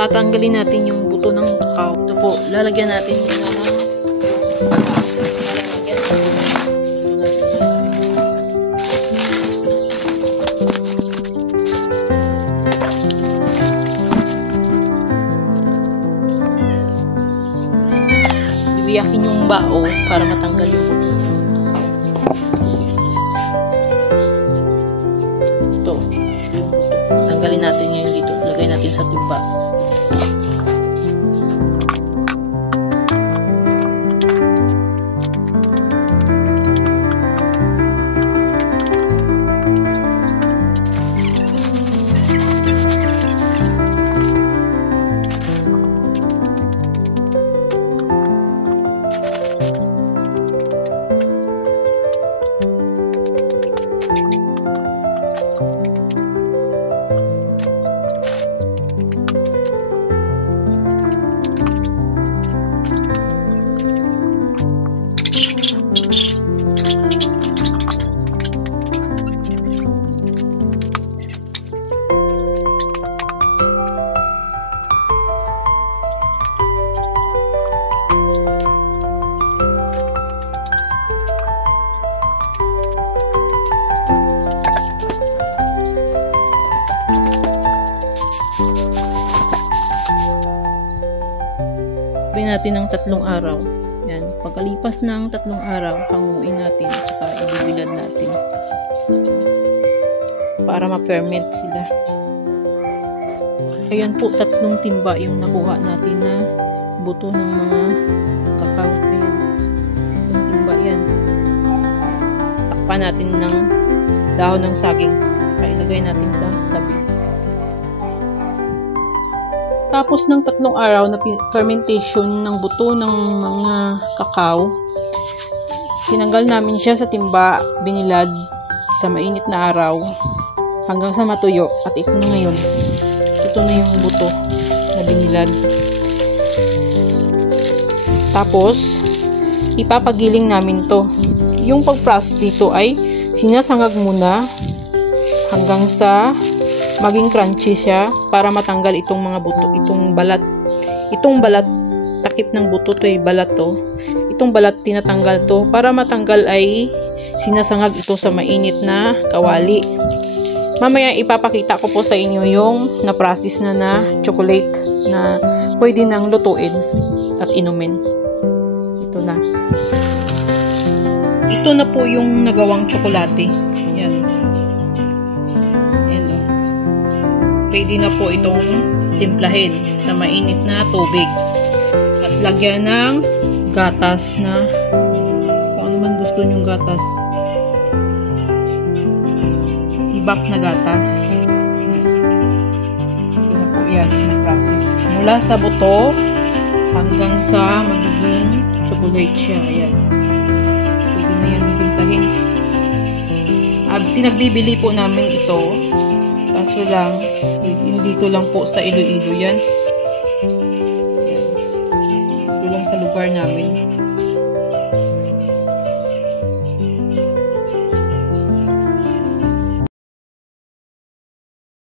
tatanggalin natin yung buto ng kakao. Ito po, lalagyan natin yung biyakin yung bao para matanggal yung buto. Ito, yung buto. Tanggalin natin ngayon dito. Lagay natin sa timba. Natin ng 3 araw. Yan. Pagkalipas ng 3 araw, hanguin natin at saka ibibilad natin para ma-ferment sila. Ayan po, 3 timba yung nakuha natin na buto ng mga kakao. Ayan. 3 timba yan. Takpan natin ng dahon ng saging. Saka ilagay natin sa tabi. Tapos ng 3 araw na fermentation ng buto ng mga kakao, tinanggal namin siya sa timba, binilad sa mainit na araw hanggang sa matuyo. At ito na ngayon. Ito na yung buto na binilad. Tapos, ipapagiling namin to. Yung pag-process dito ay sinasangag muna hanggang sa maging crunchy siya para matanggal itong mga buto, itong balat. Itong balat, takip ng buto to balat to. Itong balat tinatanggal to. Para matanggal ay sinasangag ito sa mainit na kawali. Mamaya ipapakita ko po sa inyo yung na-process na chocolate na pwede nang lutuin at inumin. Ito na. Ito na po yung nagawang tsokolate. Yan. Pwede na po itong timplahin sa mainit na tubig at lagyan ng gatas na kung ano man gusto nyong gatas, ibak na gatas. Ito na po yan na process mula sa buto hanggang sa magiging chocolate siya. Ayan, pwede na yan timplahin. Pinagbibili po namin ito, kaso lang dito lang po sa Iloilo yan. Dito lang sa lugar namin.